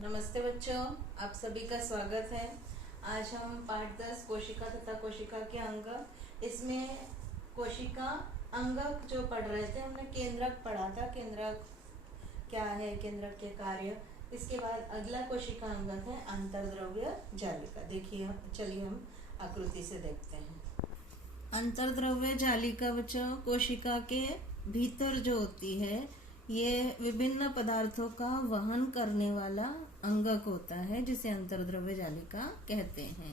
नमस्ते बच्चों, आप सभी का स्वागत है। आज हम पाठ 10 कोशिका तथा कोशिका के अंग, इसमें कोशिका अंगक जो पढ़ रहे थे, हमने केंद्रक पढ़ा था। केंद्रक क्या है, केंद्रक के कार्य। इसके बाद अगला कोशिका अंगक है अंतर्द्रव्य जालिका। देखिए, चलिए हम आकृति से देखते हैं। अंतर्द्रव्य जालिका बच्चों कोशिका के भीतर जो होती है, ये विभिन्न पदार्थों का वहन करने वाला अंगक होता है, जिसे अंतर्द्रव्य जालिका कहते हैं।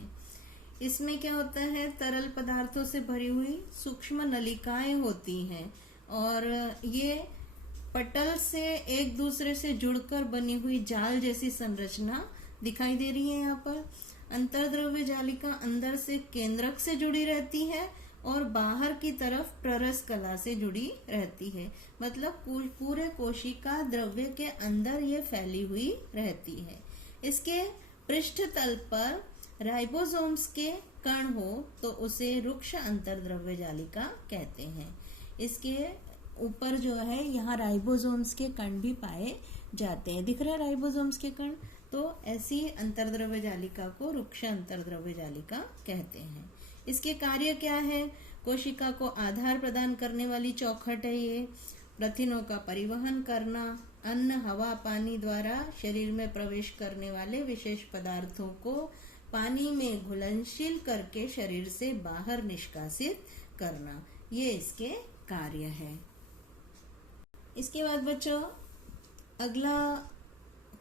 इसमें क्या होता है, तरल पदार्थों से भरी हुई सूक्ष्म नलिकाएं होती हैं और ये पटल से एक दूसरे से जुड़कर बनी हुई जाल जैसी संरचना दिखाई दे रही है। यहाँ पर अंतर्द्रव्य जालिका अंदर से केंद्रक से जुड़ी रहती है और बाहर की तरफ प्ररस कला से जुड़ी रहती है। मतलब पूरे कोशिका द्रव्य के अंदर ये फैली हुई रहती है। इसके पृष्ठ तल पर राइबोसोम्स के कण हो तो उसे रुक्ष अंतर्द्रव्य जालिका कहते हैं। इसके ऊपर जो है, यहाँ राइबोसोम्स के कण भी पाए जाते हैं। दिख रहा है राइबोसोम्स के कण? तो ऐसी अंतर्द्रव्य जालिका को रुक्ष अंतर्द्रव्य जालिका कहते हैं। इसके कार्य क्या है? कोशिका को आधार प्रदान करने वाली चौखट है ये। प्रथिनों का परिवहन करना, अन्न, हवा, पानी द्वारा शरीर में प्रवेश करने वाले विशेष पदार्थों को पानी में घुलनशील करके शरीर से बाहर निष्कासित करना, ये इसके कार्य है। इसके बाद बच्चों अगला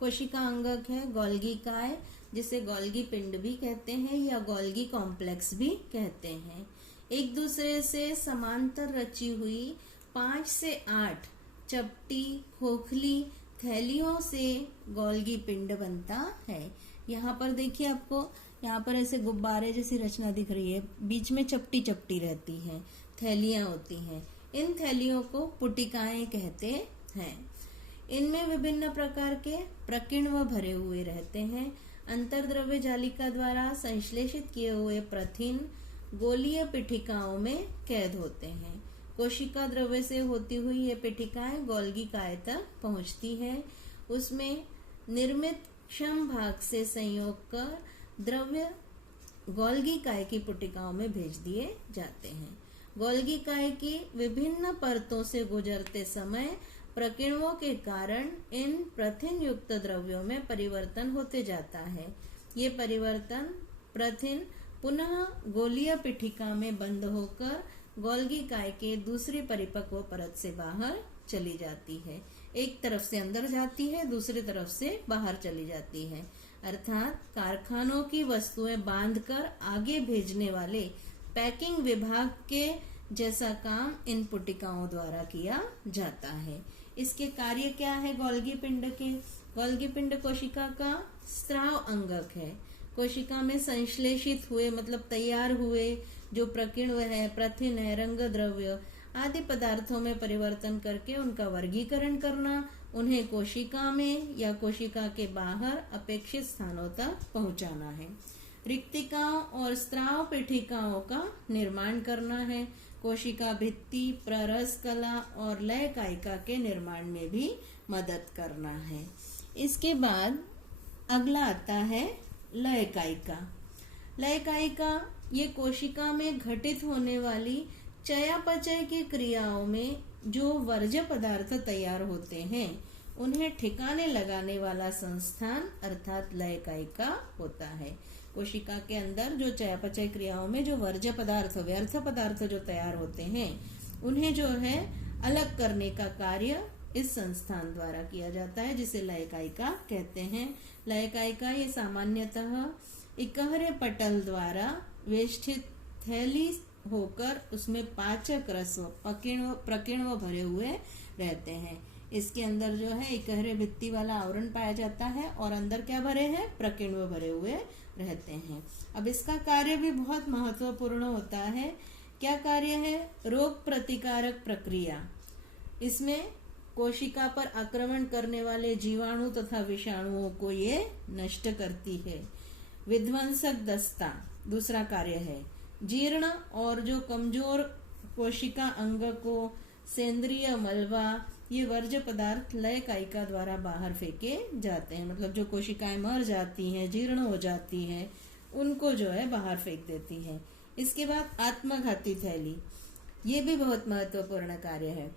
कोशिका अंगक है गोल्गी काय, जिसे गोल्गी पिंड भी कहते हैं या गोल्गी कॉम्प्लेक्स भी कहते हैं। एक दूसरे से समांतर रची हुई 5 से 8 चपटी खोखली थैलियों से गोल्गी पिंड बनता है। यहाँ पर देखिए, आपको यहाँ पर ऐसे गुब्बारे जैसी रचना दिख रही है, बीच में चपटी चपटी रहती है, थैलियां होती हैं। इन थैलियों को पुटिकाएं कहते हैं। इनमें विभिन्न प्रकार के प्रकीर्णव भरे हुए रहते हैं। अंतर्द्रव्य जालिका द्वारा संश्लेषित किए हुए प्रथिन गोलीय पिठिकाओं में कैद होते हैं। कोशिका द्रव्य से होती हुई ये पिठिकाएं गोल्गी काय तक पहुंचती है। उसमें निर्मित क्षम भाग से संयोग कर द्रव्य गोल्गी काय की पुटिकाओं में भेज दिए जाते हैं। गोल्गी काय की विभिन्न परतों से गुजरते समय प्रकीर्णों के कारण इन प्रथिन युक्त द्रव्यों में परिवर्तन होते जाता है। ये परिवर्तन प्रथिन पुनः गोलीय पिठिका में बंद होकर गोल्गी काय के दूसरी परिपक्व परत से बाहर चली जाती है। एक तरफ से अंदर जाती है, दूसरी तरफ से बाहर चली जाती है। अर्थात कारखानों की वस्तुएं बांधकर आगे भेजने वाले पैकिंग विभाग के जैसा काम इन पुटिकाओं द्वारा किया जाता है। इसके कार्य क्या है गोल्गी पिंड के? गोल्गी पिंड कोशिका का स्राव अंगक है। कोशिका में संश्लेषित हुए मतलब तैयार हुए जो प्रकीर्णव है, प्रथिन है, रंग द्रव्य आदि पदार्थों में परिवर्तन करके उनका वर्गीकरण करना, उन्हें कोशिका में या कोशिका के बाहर अपेक्षित स्थानों तक पहुंचाना है। रिक्तिकाओं और स्राव पिठिकाओं का निर्माण करना है। कोशिका भित्ति, प्ररस कला और लय कायिका के निर्माण में भी मदद करना है। इसके बाद अगला आता है लय कायिका। लय कायिका ये कोशिका में घटित होने वाली चयापचय की क्रियाओं में जो वर्ज्य पदार्थ तैयार होते हैं, उन्हें ठिकाने लगाने वाला संस्थान अर्थात लय कायिका होता है। कोशिका के अंदर जो चयापचय क्रियाओं में जो वर्ज्य पदार्थ, व्यर्थ पदार्थ जो तैयार होते हैं, उन्हें जो है अलग करने का कार्य इस संस्थान द्वारा किया जाता है, जिसे लय कायिका कहते हैं। लय कायिका ये सामान्यतः इकहरे पटल द्वारा वेष्टित थैली होकर उसमें पाचक रस प्रकीर्णव भरे हुए रहते हैं। इसके अंदर जो है इकहरे भित्ति वाला आवरण पाया जाता है और अंदर क्या भरे हैं? प्रकीर्णव भरे हुए रहते हैं। अब इसका कार्य भी बहुत महत्वपूर्ण होता है। क्या कार्य है? रोग प्रतिकारक प्रक्रिया। इसमें कोशिका पर आक्रमण करने वाले जीवाणु तथा विषाणुओं को ये नष्ट करती है। विध्वंसक दस्ता दूसरा कार्य है। जीर्ण और जो कमजोर कोशिका अंग को सेंद्रिय मलबा ये वर्ज्य पदार्थ लय कायिका द्वारा बाहर फेंके जाते हैं। मतलब जो कोशिकाएं मर जाती हैं, जीर्ण हो जाती हैं, उनको जो है बाहर फेंक देती है। इसके बाद आत्मघाती थैली, ये भी बहुत महत्वपूर्ण कार्य है।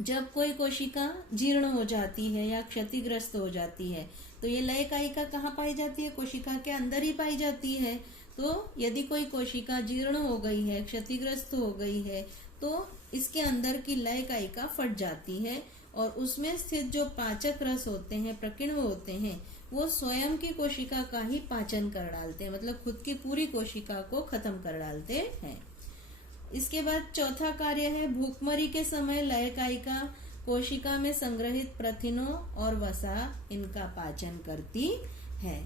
जब कोई कोशिका जीर्ण हो जाती है या क्षतिग्रस्त हो जाती है तो ये लय कायिका कहाँ पाई जाती है? कोशिका के अंदर ही पाई जाती है। तो यदि कोई कोशिका जीर्ण हो गई है, क्षतिग्रस्त हो गई है, तो इसके अंदर की लय कायिका फट जाती है और उसमें स्थित जो पाचक रस होते हैं, प्रकीर्णव होते हैं, वो स्वयं की कोशिका का ही पाचन कर डालते हैं। मतलब खुद की पूरी कोशिका को खत्म कर डालते हैं। इसके बाद चौथा कार्य है भूखमरी के समय लय कायिका कोशिका में संग्रहित प्रथिनों और वसा इनका पाचन करती है।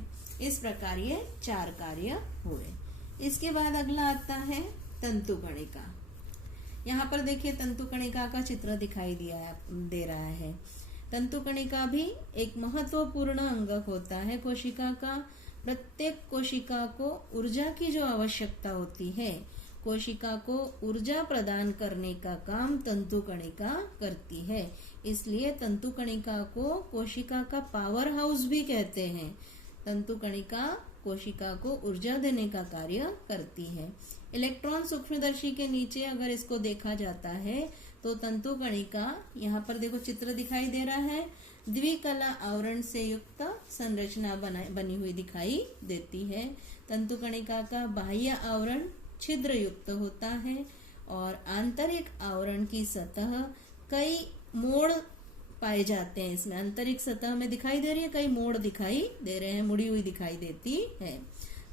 इस प्रकार ये 4 कार्य हुए। इसके बाद अगला आता है तंतु कणिका। यहाँ पर देखिए तंतु कणिका का चित्र दिखाई दे रहा है। तंतु कणिका भी एक महत्वपूर्ण अंगक होता है कोशिका का। प्रत्येक कोशिका को ऊर्जा की जो आवश्यकता होती है, कोशिका को ऊर्जा प्रदान करने का काम तंतु कणिका करती है। इसलिए तंतु कणिका को कोशिका का पावर हाउस भी कहते हैं। तंतु कणिका कोशिका को ऊर्जा देने का कार्य करती है। इलेक्ट्रॉन सूक्ष्मदर्शी के नीचे अगर इसको देखा जाता है तो तंतु कणिका, यहाँ पर देखो चित्र दिखाई दे रहा है, द्विकला आवरण से युक्त संरचना बनी हुई दिखाई देती है। तंतु कणिका का बाह्य आवरण छिद्र युक्त होता है और आंतरिक आवरण की सतह कई मोड़ पाए जाते हैं। इसमें आंतरिक सतह में दिखाई दे रही है, कई मोड़ दिखाई दे रहे हैं, मुड़ी हुई दिखाई देती है।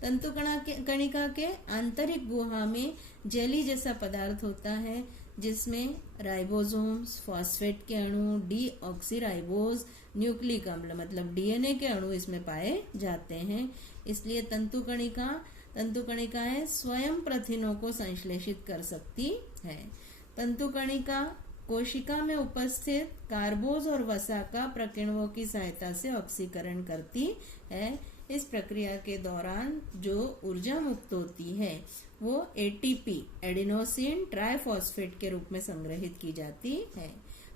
तंतु कणिका के आंतरिक गुहा में जेली जैसा पदार्थ होता है जिसमें राइबोसोम्स, फॉस्फेट के अणु, डीऑक्सीराइबोज, न्यूक्लिक अम्ल मतलब डीएनए के अणु इसमें पाए जाते हैं। इसलिए तंतु कणिकाएं स्वयं प्रथिनों को संश्लेषित कर सकती है। तंतु कणिका कोशिका में उपस्थित कार्बोज और वसा का प्रकीर्णवों की सहायता से ऑक्सीकरण करती है। इस प्रक्रिया के दौरान जो ऊर्जा मुक्त होती है वो एटीपी, एडिनोसिन ट्राइफॉस्फेट के रूप में संग्रहित की जाती है।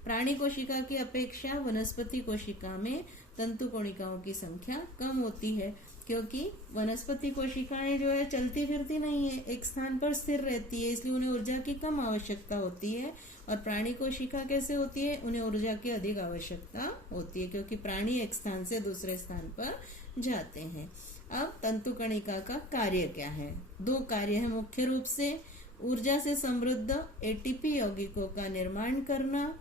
प्राणी कोशिका की अपेक्षा वनस्पति कोशिका में तंतु कणिकाओं की संख्या कम होती है, क्योंकि वनस्पति कोशिकाएं जो है चलती फिरती नहीं है, एक स्थान पर स्थिर रहती है, इसलिए उन्हें ऊर्जा की कम आवश्यकता होती है। और प्राणी कोशिका कैसे होती है? उन्हें ऊर्जा की अधिक आवश्यकता होती है, क्योंकि प्राणी एक स्थान से दूसरे स्थान पर जाते हैं। अब तंतु कणिका का कार्य क्या है? 2 कार्य है मुख्य रूप से। ऊर्जा से समृद्ध एटीपी यौगिकों का निर्माण करना,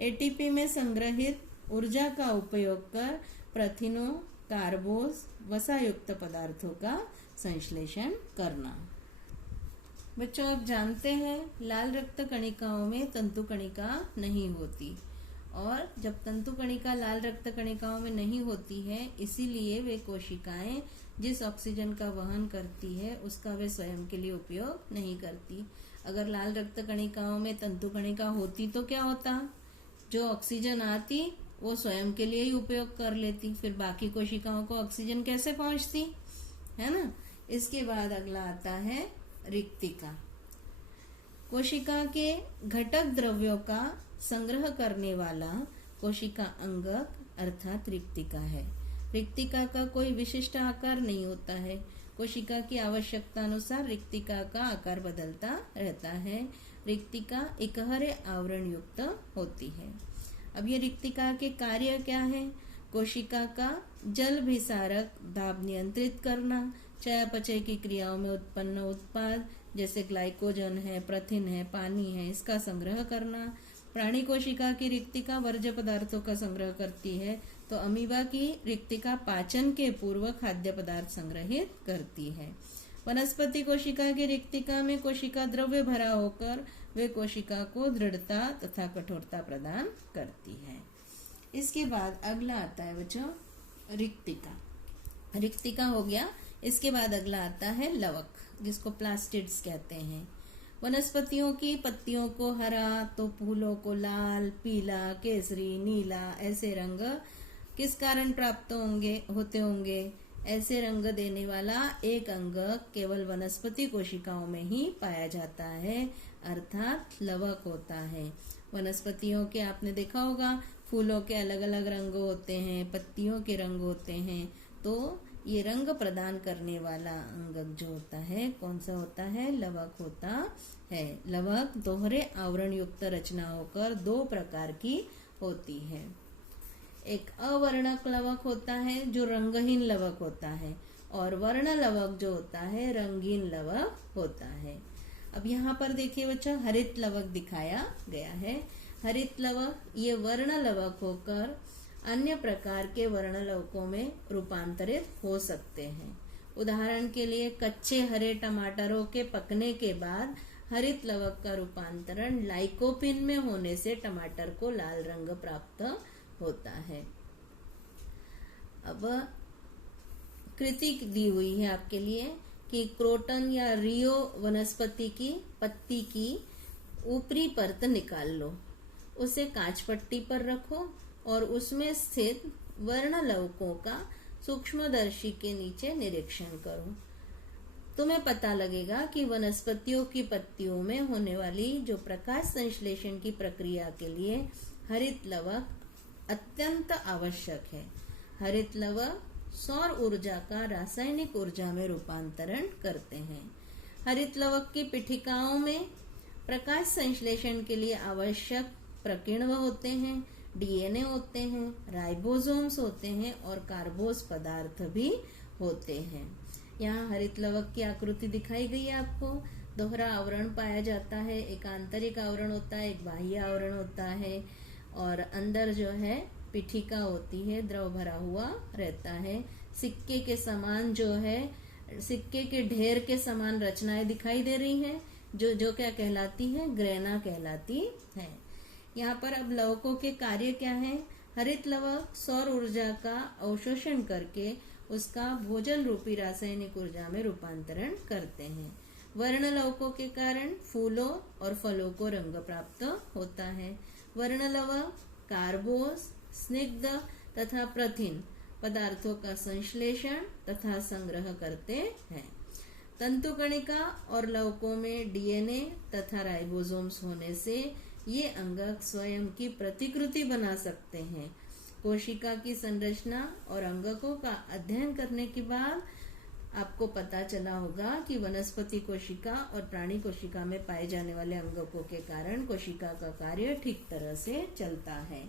एटीपी में संग्रहित ऊर्जा का उपयोग कर प्रथिनों, कार्बोज, वसायुक्त पदार्थों का संश्लेषण करना। बच्चों आप जानते हैं लाल रक्त कणिकाओं में तंतु कणिका नहीं होती, और जब तंतु कणिका लाल रक्त कणिकाओं में नहीं होती है इसीलिए वे कोशिकाएं जिस ऑक्सीजन का वहन करती है उसका वे स्वयं के लिए उपयोग नहीं करती। अगर लाल रक्त कणिकाओं में तंतु कणिका होती तो क्या होता? जो ऑक्सीजन आती वो स्वयं के लिए ही उपयोग कर लेती, फिर बाकी कोशिकाओं को ऑक्सीजन कैसे पहुंचती, है ना। इसके बाद अगला आता है रिक्तिका। कोशिका के घटक द्रव्यों का संग्रह करने वाला कोशिका अंगक अर्थात रिक्तिका है। रिक्तिका का कोई विशिष्ट आकार नहीं होता है। कोशिका की आवश्यकता अनुसार रिक्तिका का आकार बदलता रहता है। रिक्तिका इकहरे आवरण युक्त होती है। अब ये रिक्तिका के कार्य क्या है? कोशिका का जल भिसारक दाब नियंत्रित करना, चयापचय की क्रियाओं में उत्पन्न उत्पाद जैसे ग्लाइकोजन है, प्रथिन है, पानी है, इसका संग्रह करना। प्राणी कोशिका की रिक्तिका वर्ज्य पदार्थों का संग्रह करती है, तो अमीबा की रिक्तिका पाचन के पूर्व खाद्य पदार्थ संग्रहित करती है। वनस्पति कोशिका की रिक्तिका में कोशिका द्रव्य भरा होकर वे कोशिका को दृढ़ता तथा कठोरता प्रदान करती है। इसके बाद अगला आता है बच्चों रिक्तिका। रिक्तिका हो गया। इसके बाद अगला आता है लवक, जिसको प्लास्टिड्स कहते हैं। वनस्पतियों की पत्तियों को हरा तो फूलों को लाल, पीला, केसरी, नीला ऐसे रंग किस कारण प्राप्त होते होंगे? ऐसे रंग देने वाला एक अंग केवल वनस्पति कोशिकाओं में ही पाया जाता है, अर्थात लवक होता है। वनस्पतियों के आपने देखा होगा फूलों के अलग अलग रंग होते हैं, पत्तियों के रंग होते हैं, तो ये रंग प्रदान करने वाला अंगक जो होता है कौन सा होता है? लवक होता है। लवक दोहरे आवरण युक्त रचना होकर दो प्रकार की होती है। एक अवर्णक लवक होता है जो रंगहीन लवक होता है, और वर्ण लवक जो होता है रंगीन लवक होता है। अब यहाँ पर देखिए बच्चों, हरित लवक दिखाया गया है। हरित लवक ये वर्ण लवक होकर अन्य प्रकार के वर्ण लवकों में रूपांतरित हो सकते हैं। उदाहरण के लिए कच्चे हरे टमाटरों के पकने के बाद हरित लवक का रूपांतरण लाइकोपिन में होने से टमाटर को लाल रंग प्राप्त होता है। अब कृति दी हुई है आपके लिए कि क्रोटन या रियो वनस्पति की पत्ती की ऊपरी परत निकाल लो, उसे कांच पट्टी पर रखो और उसमें स्थित वर्ण लवकों का सूक्ष्मदर्शी के नीचे निरीक्षण करो। तुम्हें पता लगेगा कि वनस्पतियों की पत्तियों में होने वाली जो प्रकाश संश्लेषण की प्रक्रिया के लिए हरित लवक अत्यंत आवश्यक है। हरित लवक सौर ऊर्जा का रासायनिक ऊर्जा में रूपांतरण करते हैं। हरित लवक की पिठिकाओं में प्रकाश संश्लेषण के लिए आवश्यक प्रकीर्णक होते हैं, डीएनए होते हैं, राइबोसोम्स होते हैं और कार्बोस पदार्थ भी होते हैं। यहाँ हरित लवक की आकृति दिखाई गई है आपको। दोहरा आवरण पाया जाता है, एक आंतरिक आवरण होता है, एक बाह्य आवरण होता है, और अंदर जो है पिठिका होती है, द्रव भरा हुआ रहता है। सिक्के के समान जो है, सिक्के के ढेर के समान रचनाएं दिखाई दे रही हैं, जो क्या कहलाती है? ग्रेना कहलाती है। यहाँ पर अब लवकों के कार्य क्या है? हरित लवक सौर ऊर्जा का अवशोषण करके उसका भोजन रूपी रासायनिक ऊर्जा में रूपांतरण करते हैं। वर्ण लवकों के कारण फूलों और फलों को रंग प्राप्त होता है। वर्ण लवक कार्बोस, स्निग्ध तथा प्रथिन पदार्थों का संश्लेषण तथा संग्रह करते हैं। तंतुकणिका और लवकों में डीएनए तथा राइबोसोम्स होने से ये अंगक स्वयं की प्रतिकृति बना सकते हैं। कोशिका की संरचना और अंगकों का अध्ययन करने के बाद आपको पता चला होगा कि वनस्पति कोशिका और प्राणी कोशिका में पाए जाने वाले अंगकों के कारण कोशिका का कार्य ठीक तरह से चलता है।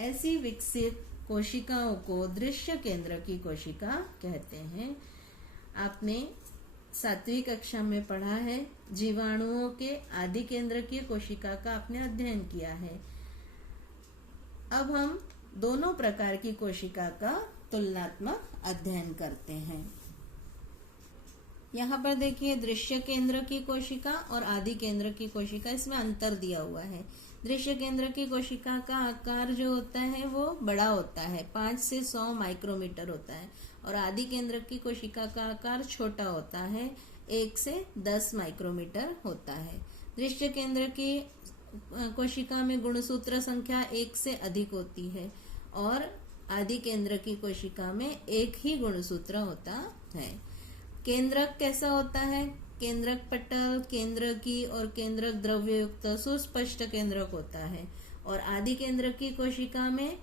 ऐसी विकसित कोशिकाओं को दृश्य केंद्र की कोशिका कहते हैं। आपने 7वीं कक्षा में पढ़ा है, जीवाणुओं के आदि केंद्र की कोशिका का आपने अध्ययन किया है। अब हम दोनों प्रकार की कोशिका का तुलनात्मक अध्ययन करते हैं। यहाँ पर देखिए दृश्य केंद्र की कोशिका और आदि केंद्र की कोशिका, इसमें अंतर दिया हुआ है। दृश्य केंद्र की कोशिका का आकार जो होता है वो बड़ा होता है, 5 से 100 माइक्रोमीटर होता है, और आदि केंद्र की कोशिका का आकार छोटा होता है, 1 से 10 माइक्रोमीटर होता है। दृश्य केंद्र की कोशिका में गुणसूत्र संख्या 1 से अधिक होती है, और आदि केंद्र की कोशिका में एक ही गुणसूत्र होता है। केंद्रक कैसा होता है? केंद्रक पटल, केंद्रकी और केंद्रक द्रव्य युक्त सुस्पष्ट केंद्रक होता है, और आदि केंद्र की कोशिका में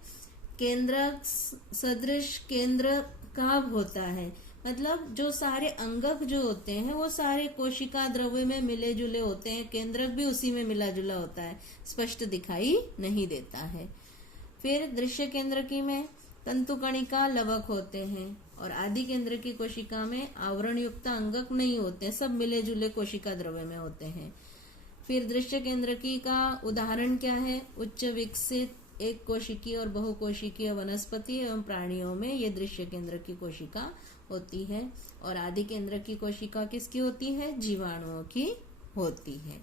केंद्रक सदृश केंद्रकाभ होता है। मतलब जो सारे अंगक जो होते हैं वो सारे कोशिका द्रव्य में मिले जुले होते हैं, केंद्रक भी उसी में मिला जुला होता है, स्पष्ट दिखाई नहीं देता है। फिर दृश्य केंद्रकी में तंतुकणिका लवक होते हैं, और आदि केंद्र की कोशिका में आवरण युक्त अंगक नहीं होते, सब मिले जुले कोशिका द्रव्य में होते हैं। फिर दृश्य केंद्रकी का उदाहरण क्या है? उच्च विकसित एक कोशिकीय और बहुकोशिकीय वनस्पति एवं प्राणियों में ये दृश्य केंद्र की कोशिका होती है, और आदि केंद्र की कोशिका किसकी होती है? जीवाणुओं की होती है।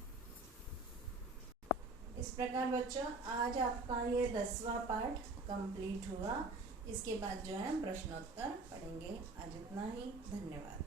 इस प्रकार बच्चों आज आपका ये 10वां पार्ट कंप्लीट हुआ। इसके बाद जो है प्रश्नोत्तर पढ़ेंगे। आज इतना ही, धन्यवाद।